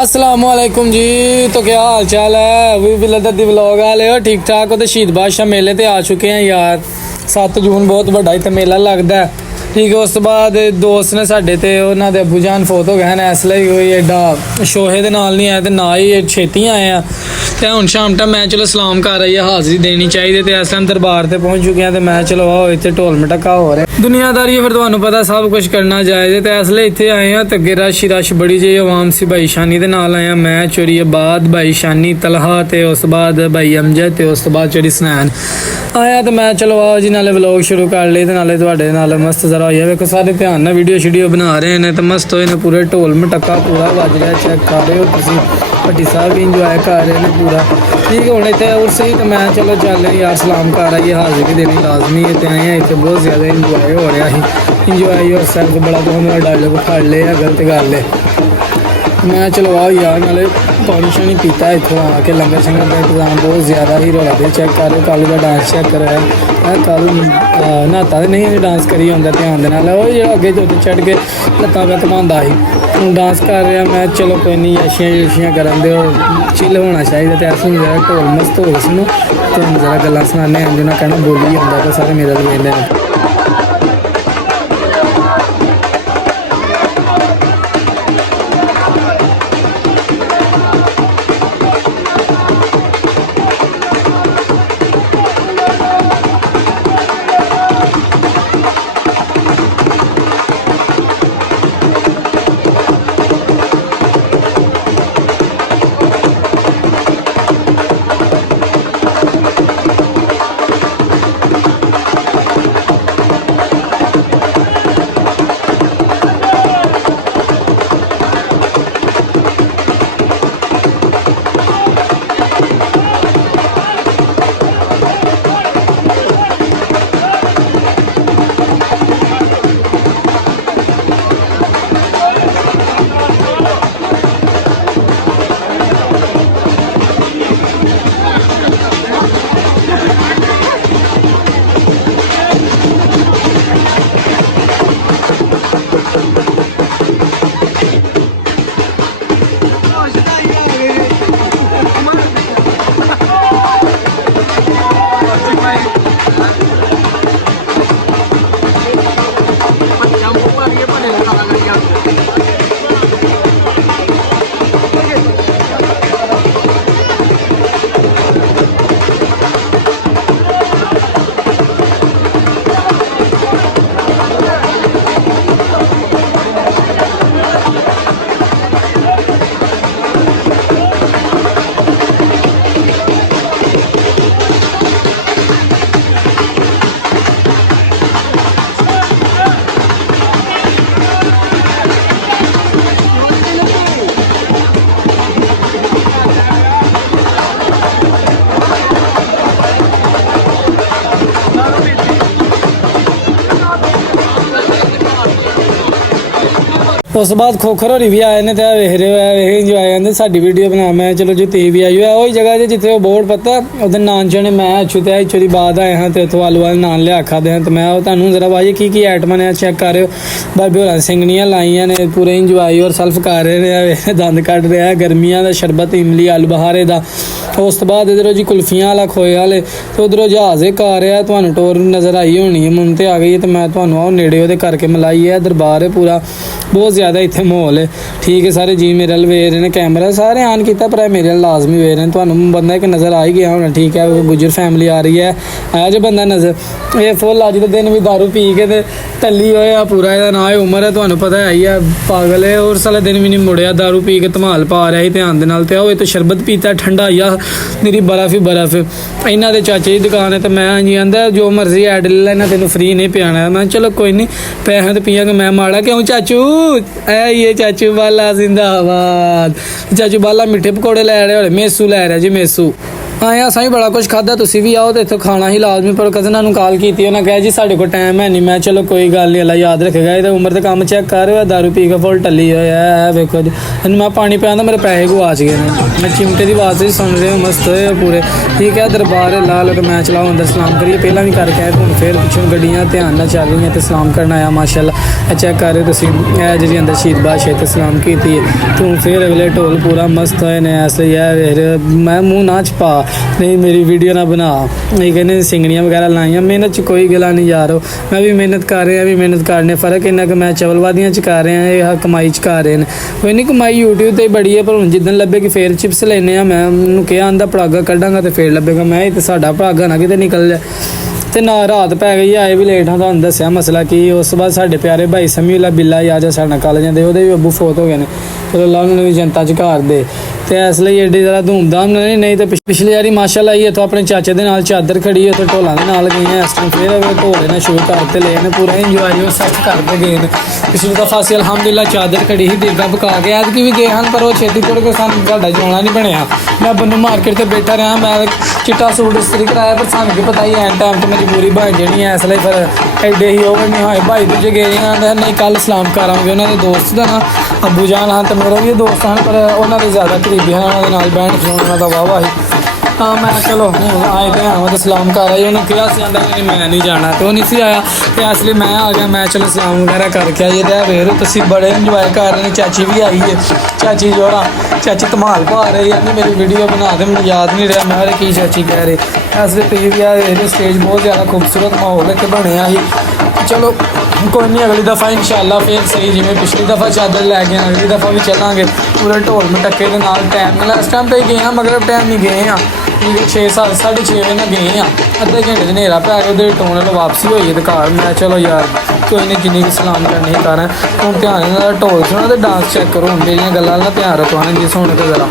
असलामुअलैकुम जी। तो क्या हाल चाल है? वी बिलदर दी व्लॉग वाले हो ठीक ठाक हो? तो शहीद बादशाह मेले ते आ चुके हैं यार। 7 जून बहुत ਵੱਡਾ ਇੱਥੇ ਮੇਲਾ ਲੱਗਦਾ ਹੈ। ਠੀਕ ਹੈ। ਉਸ ਤੋਂ ਬਾਅਦ ਦੋਸਤ ਨੇ ਸਾਡੇ ਤੇ ਉਹਨਾਂ ਦੇ ਅੱਬੂ ਜਾਨ ਫੋਤ ਹੋ ਗਏ ਨੇ, ਇਸ ਲਈ ਕੋਈ ਐਡਾ ਸ਼ੋਹੇ ਦੇ ਨਾਲ ਨਹੀਂ ਆਇਆ ਤੇ ਨਾ ਹੀ ਛੇਤੀ ਆਏ ਆ। ਤੇ ਹੁਣ ਸ਼ਾਮ ਟਾਈਮ ਮੈਂ ਚਲੋ ਸਲਾਮ ਕਰ ਰਹੀ ਹੈ, ਹਾਜ਼ਰੀ ਦੇਣੀ ਚਾਹੀਦੀ। ਤੇ ਇਸ ਟਾਈਮ ਦਰਬਾਰ ਤੇ ਪਹੁੰਚ ਚੁੱਕੇ ਆ ਤੇ ਮੈਂ ਚਲੋ ਆਓ ਇੱਥੇ ਢੋਲ ਮਟਕਾ ਹੋ ਰਿਹਾ ਦੁਨੀਆਦਾਰੀ ਫਿਰ ਤੁਹਾਨੂੰ ਪਤਾ ਸਭ ਕੁਝ ਕਰਨਾ ਜਾਇਜ਼ ਹੈ। ਤੇ ਇਸ ਲਈ ਇੱਥੇ ਆਏ ਆ ਤੇ ਅੱਗੇ ਰਸ਼ ਬੜੀ ਜਿਹੀ ਆਵਾਮ ਸੀ। ਭਾਈ ਸ਼ਾਨੀ ਦੇ ਨਾਲ ਆਏ ਆ ਮੈਂ, ਚੋਰੀ ਆਬਾਦ, ਭਾਈ ਸ਼ਾਨੀ, ਤਲਹਾ ਤੇ ਉਸ ਤੋਂ ਬਾਅਦ ਭਾਈ ਅਮਜਦ ਤੇ ਉਸ ਤੋਂ ਬਾਅਦ ਚੋਰੀ ਸਨੈਨ ਆਇਆ। ਤੇ ਮੈਂ ਚਲੋ ਆਓ ਜੀ ਨਾਲੇ ਵਲੌਗ ਸ਼ੁਰੂ ਕਰ ਲਈ ਤੇ ਨਾਲੇ ਤੁਹਾਡੇ ਨਾਲ ਮਸਤ ਜ਼ਰਾ ਹੋਈਆ। ਵੇਖੋ ਸਾਰੇ ਧਿਆਨ ਨਾਲ ਵੀਡੀਓ ਬਣਾ ਰਹੇ ਨੇ ਤੇ ਮਸਤ ਹੋਏ ਨੇ ਪੂਰੇ। ਢੋਲ ਮਟਕਾ ਪੂਰਾ ਵੱਜ ਰਿਹਾ, ਚੈੱਕ ਕਰ ਰਹੇ ਹੋ ਤੁਸੀਂ। ਭੱਟੀ ਸਾਹਿਬ ਵੀ ਇੰਜੋਏ ਕਰ ਰਹੇ ਨੇ ਪੂਰਾ। ठीक है। हूँ इतने और सही तो मैं चलो चल यार सलाम कर आइए, हाजिरी देनी लाजमी है। आए हैं इतने बहुत ज़्यादा इंजॉय हो रहा है। इंजॉय और सेल्फ बड़ा तो मेरा डायलॉग फड़ लिया, गलत गल है। मैं चलो आओ यार नाले पानी शानी पीता है इतों आके। लंगर शंगर का इंतजाम बहुत ज़्यादा ही रोला दे। चेक कर लो कालू का डांस चेक कराया है। कालू नहाता तो नहीं डांस करी आता ध्यान देना जो अगे जो चढ़ के लत्तां पे घुमांदा ही डांस कर रहा। मैं चलो कोई नहीं यशियाँ युशियाँ कर दे चिल होना चाहिए। तो ऐसे जरा ढोल मस्त हो गए सुनो तो जरा गल्लां सुनाने जिन्हें कहना बोली आता तो सारे मेरे वेंदे ने। उस बाद खोखर होरी भी आए ने तो वेख रहे हो इंजॉय करते साडी वीडियो बना। मैं चलो जी ती भी आई हुआ वही जगह से जिथे बोर्ड पता उधर नान चने मैं अच्छू तो अच्छू की बाद आए हाँ तो उतों आलू वाले नान लिया खाते हैं। तो मैं तुहानू जरा भाई की आइटम ने चेक कर रहे हो। भाभी होर सिंगनियाँ लाइया ने पूरे इंजॉय और सेल्फ कर रहे हैं। दंद कट रहा है गर्मियों का शरबत इमली आलू बहारे का। उस तो बाद इधरों जी कुल्फियाँ वाला खोए वाले तो उधरों जहाज़ एक आ रहा तुहानू टोर नज़र आई होनी है मुन तो आ गई है। तो मैं तुहानू आओ नेड़े वो करके मिलाई है। दरबार है पूरा बहुत ज़्यादा इतने माहौल है। ठीक है। सारे जी मेरे वे रहे हैं कैमरा सारे ऑन किया पर मेरे लाजमी वे रहे हैं। तुहानू बंदा एक नज़र आ ही गया होना। ठीक है। गुजर फैमिली आ रही है आया जो बंदा नज़र ये फुल अज के दिन भी दारू पी के टली होया पूरा। यदा ना उम्र है तुहानू पता है ही है पागल है। और साले दिन भी नहीं मुड़िया दारू पी के धमाल पा रहा ही ध्यान दे नाल। ते आओ तो शरबत पीता ठंडा या मेरी बर्फ ही बर्फ। इन्हों के चाचे की दुकान है तो मैं जी आंदा जो मर्जी ऐड ले लेना तेन फ्री नहीं पियाना। मैं चलो कोई नहीं पैसे तो पिया मैं माड़ा क्यों चाचू ऐ ये चाचू बाला जिंदाबाद। चाचू बाला मिठे पकौड़े लै रहे हो मेसू लै रहा जी मेसू। हाँ यार असा भी बड़ा कुछ खादा तुसी भी आओ तो इतों खाना ही लाजमी। पर कज़ना नूं कॉल की उन्हें कहा जी साढ़े को टाइम है नहीं। मैं चलो कोई गल नहीं अल्लाह याद रखेगा। ये उम्र तो काम चेक कर दारू पी के फुल टली होया है वेखो जी। मैं पानी पिया मेरे पैसे गुआच गए हैं। मैं चिमटे की आवाज़ भी सुन रहे हो मस्त होए पूरे। ठीक है। दरबार ला लो मैं चलाओ अंदर सलाम करिए पहला भी करके आए हूँ फिर पिछों गड्डियाँ ध्यान ना चल रही हैं तो सलाम करना आया माशाल्लाह। ਇਹ ਚੈੱਕ ਕਰ ਰਹੇ ਤੁਸੀਂ, ਇਹ ਜਿਹੜੀ ਅੰਦਰ ਸ਼ਹੀਦ ਬਾਦਸ਼ਾਹ ਤੇ ਸਲਾਮ ਕੀਤੀ ਹੈ ਤੂੰ ਫਿਰ ਅਗਲੇ ਢੋਲ ਪੂਰਾ ਮਸਤ ਹੋਏ ਨੇ ਐਸੇ ਹੀ ਹੈ ਵੇਖ ਰਹੇ ਹੋ। ਮੈਂ ਮੂੰਹ ਨਾ ਛਪਾ ਨਹੀਂ ਮੇਰੀ ਵੀਡੀਓ ਨਾ ਬਣਾ, ਇਹ ਕਹਿੰਦੇ ਸਿੰਗੜੀਆਂ ਵਗੈਰਾ ਲਾਈਆਂ, ਮਿਹਨਤ 'ਚ ਕੋਈ ਗੱਲਾਂ ਨਹੀਂ ਯਾਰ, ਮੈਂ ਵੀ ਮਿਹਨਤ ਕਰ ਰਿਹਾ ਵੀ ਮਿਹਨਤ ਕਰਨੇ, ਫਰਕ ਇੰਨਾ ਕਿ ਮੈਂ ਚਵਲਵਾਦੀਆਂ 'ਚ ਕਰ ਰਿਹਾ, ਇਹ ਕਮਾਈ 'ਚ ਕਰ ਰਹੇ ਨੇ। ਕੋਈ ਨਹੀਂ ਕਮਾਈ YouTube ਤੇ ਬੜੀ ਹੈ, ਪਰ ਹੁਣ ਜਿੱਦਣ ਲੱਭੇ ਕਿ ਫੇਰ ਚਿਪਸ ਲੈਨੇ ਆ, ਮੈਂ ਉਹਨੂੰ ਕਿਹਾ ਆਂਦਾ ਪੜਾਗਾ ਕੱਢਾਂਗਾ ਤੇ ਫੇਰ ਲੱਭੇਗਾ, ਮੈਂ ਇਹ ਤੇ ਸਾਡਾ ਪੜਾਗਾ ਨਾ ਕਿਤੇ ਨਿਕਲ ਜਾ। ਤੇ ਨਾ ਰਾਤ ਪੈ ਗਈ, ਆਏ ਵੀ ਲੇਟ ਹਾਂ, ਤੁਹਾਨੂੰ ਦੱਸਿਆ ਮਸਲਾ ਕੀ। ਉਸ ਤੋਂ ਬਾਅਦ ਸਾਡੇ ਪਿਆਰੇ ਭਾਈ ਸਮੀਉਲਾ ਬਿੱਲਾ ਯਾਰ ਸਾਡੇ ਨਾਲ ਕੱਲ ਜਾਂਦੇ, ਉਹਦੇ ਵੀ ਅੱਬੂ ਫੋਤ ਹੋ ਗਏ ਨੇ, ਚਲੋ ਅੱਲਾ ਉਹਨਾਂ ਨੂੰ ਵੀ ਜਨਤਾ 'ਚ ਘਰ ਦੇ। ਤੇ ਇਸ ਲਈ ਐਡੀ ਜ਼ਿਆਦਾ ਧੂਮਧਾਮ ਨਹੀਂ ਤੇ ਪਿਛਲੀ ਵਾਰੀ ਮਾਸ਼ਾਅੱਲਾ ਹੀ ਇੱਥੋਂ ਆਪਣੇ ਚਾਚੇ ਦੇ ਨਾਲ ਚਾਦਰ ਖੜੀ ਉੱਥੇ ਢੋਲਾਂ ਦੇ ਨਾਲ ਗਏ ਆ, ਇਸ ਟਾਈਮ ਫਿਰ ਢੋਲੇ ਨਾਲ ਸ਼ੁਰੂ ਕਰਤੇ ਲਏ ਨੇ, ਪੂਰਾ ਇੰਜੋਏ ਉਹ ਸੈੱਟ ਕਰਦੇ ਗਏ ਨੇ। ਪਿਛਲੀ ਦਫਾ ਅਸੀਂ ਅਲਹਮਦੁਲਿਲਾ ਚਾਦਰ ਖੜੀ ਸੀ ਦੇਗਾ ਪਕਾ ਕੇ, ਐਤਕੀ ਵੀ ਗਏ ਹਨ ਪਰ ਉਹ ਛੇਤੀ ਤੁਰ ਕੇ ਸਾਨੂੰ ਸਾਡਾ ਜਾਣਾ ਨਹੀਂ ਬਣਿਆ। ਮੈਂ ਬੰਨੂ ਮਾਰਕੀਟ ਤੇ ਬੈਠਾ ਰਿਹਾ, ਮੈਂ ਚਿੱਟਾ ਸੂਟ ਇਸਤਰੀ ਕਰਾਇਆ, ਪਰ ਸਾਨੂੰ ਕੀ ਪਤਾ ਹੀ ਐਨ ਟਾਈਮ ਤੇ ਮਜਬੂਰੀ ਬਣ ਜਾਣੀ ਹੈ, ਇਸ ਲਈ ਫਿਰ ਐਡੇ ਹੀ ਓਵਰ ਨਹੀਂ ਹੋਏ। ਭਾਈ ਦੂਜੇ ਗਏ ਹਾਂ ਨਹੀਂ ਕੱਲ ਸਲਾਮ ਕਰਾਂਗੇ, ਉਹਨਾਂ ਦੇ ਦੋਸਤ ਦਾ ਨਾ ਅੱਬੂ ਜਾਨ ਹਨ ਤੇ ਮੇਰਾ ਵੀ ਦੋਸਤ ਹਨ, ਪਰ ਉਹਨਾਂ ਦੇ ਜ਼ਿਆਦਾ ਕਰੀਬੀ ਹਨ, ਉਹਨਾਂ ਦੇ ਨਾਲ ਬੈਠ ਖਲੋਣ ਉਹਨਾਂ ਦਾ ਵਾਹ ਸੀ। ਤਾਂ ਮੈਂ ਚਲੋ ਹੁਣ ਆਏ ਤੇ ਆਵਾਂ ਤੇ ਸਲਾਮ ਕਰ ਆਈ, ਉਹਨੂੰ ਕਿਹਾ ਸੀ ਆਂਦਾ ਕਿ ਮੈਂ ਨਹੀਂ ਜਾਣਾ ਤੇ ਉਹ ਨਹੀਂ ਸੀ ਆਇਆ, ਤੇ ਇਸ ਲਈ ਮੈਂ ਆ ਗਿਆ। ਮੈਂ ਚਲੋ ਸਲਾਮ ਵਗੈਰਾ ਕਰਕੇ ਆਈਏ ਤੇ ਵੇਖ ਤੁਸੀਂ ਬੜੇ ਇੰਜੋਏ ਕਰ ਰਹੇ ਨੇ। ਚਾਚੀ ਵੀ ਆਈ ਹੈ, ਚਾਚੀ ਜੋੜਾ ਚਾਚੀ ਧਮਾਲ ਪਾ ਰਹੀ ਹੈ, ਮੇਰੀ ਵੀਡੀਓ ਬਣਾ ਦੇ, ਮੈਨੂੰ ਯਾਦ ਨਹੀਂ ਰਿਹਾ ਮੈਂ ਕੀ ਚਾਚੀ ਕਹਿ ਰਹੇ। ਇਸ ਲਈ ਤੁਸੀਂ ਵੀ ਆ ਇਹ ਸਟੇਜ ਬਹੁਤ ਜ਼ਿਆਦਾ ਖੂਬਸੂਰਤ ਮਾਹੌਲ ਇੱਕ ਬਣਿਆ ਸੀ। ਚਲੋ ਕੋਈ ਨਹੀਂ, ਅਗਲੀ ਦਫਾ ਇਨਸ਼ਾਅੱਲਾ ਫਿਰ ਸਹੀ, ਜਿਵੇਂ ਪਿਛਲੀ ਦਫਾ ਚਾਦਰ ਲੈ ਗਏ ਅਗਲੀ ਦਫਾ ਵੀ ਚੱਲਾਂਗੇ ਪੂਰੇ ਢੋਲ ਮਟੱਕੇ ਦੇ ਨਾਲ। ਟਾਈਮ ਨਾਲ ਇਸ ਟਾਈਮ 'ਤੇ ਗਏ ਹਾਂ, ਮਗਰ ਟਾਈਮ ਨਹੀਂ ਗਏ ਹਾਂ, 6:30 ਵਜੇ ਨਾਲ ਗਏ ਹਾਂ, ਅੱਧੇ ਘੰਟੇ 'ਚ ਹਨੇਰਾ ਪੈ ਗਿਆ, ਉਹਦੇ ਟੋਨ ਨਾਲ ਵਾਪਸੀ ਹੋਈ ਹੈ ਤੇ ਘਰ। ਮੈਂ ਚਲੋ ਯਾਰ ਕੋਈ ਨਹੀਂ, ਜਿੰਨੀ ਵੀ ਸਲਾਮ ਕਰਨੀ ਕਰ ਹੁਣ ਧਿਆਨ ਨਾਲ ਢੋਲ ਸੁਣੋ ਤੇ ਡਾਂਸ ਚੈੱਕ ਕਰੋ, ਹੁਣ ਮੇਰੀਆਂ ਗੱਲਾਂ ਨਾਲ ਧਿਆਨ ਰੱਖੋ ਜੀ ਸੁਣ ਕੇ ਜ਼ਰਾ।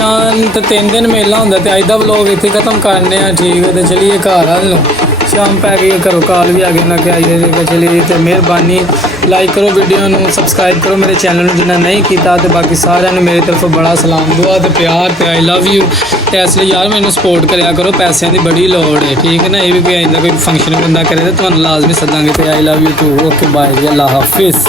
ਜਾਣ ਤੇ 3 ਦਿਨ ਮੇਲਾ ਹੁੰਦਾ ਤੇ ਅੱਜ ਦਾ ਵਲੋਗ ਇੱਥੇ ਖਤਮ ਕਰਨੇ ਆ। ਠੀਕ ਹੈ ਤੇ ਚਲੀਏ ਘਰ ਵੱਲ ਨੂੰ। ਸ਼ਾਮ ਪੈ ਗਈ, ਘਰੋਂ ਕਾਲ ਵੀ ਆ ਗਈ ਨਾ ਕਿ ਆਈਏ ਤੇ ਚਲੀਏ। ਤੇ ਮਿਹਰਬਾਨੀ ਲਾਈਕ ਕਰੋ ਵੀਡੀਓ ਨੂੰ, ਸਬਸਕ੍ਰਾਈਬ ਕਰੋ ਮੇਰੇ ਚੈਨਲ ਨੂੰ ਜਿਨ੍ਹਾਂ ਨਹੀਂ ਕੀਤਾ, ਤੇ ਬਾਕੀ ਸਾਰਿਆਂ ਨੂੰ ਮੇਰੀ ਤਰਫੋਂ ਬੜਾ ਸਲਾਮ ਦੁਆ ਤੇ ਪਿਆਰ ਤੇ ਆਈ ਲਵ ਯੂ। ਤੇ ਇਸ ਲਈ ਯਾਰ ਮੈਨੂੰ ਸਪੋਰਟ ਕਰਿਆ ਕਰੋ, ਪੈਸਿਆਂ ਦੀ ਬੜੀ ਲੋੜ ਹੈ। ਠੀਕ ਹੈ ਨਾ, ਇਹ ਵੀ ਕੋਈ ਆਇੰਦਾ ਕੋਈ ਫੰਕਸ਼ਨ ਬੰਦਾ ਕਰੇ ਤਾਂ ਤੁਹਾਨੂੰ ਲਾਜ਼ਮੀ ਸੱਦਾਂਗੇ। ਤੇ I love you too. Okay bye ਜੀ, ਅੱਲਾ ਹਾਫਿਜ਼।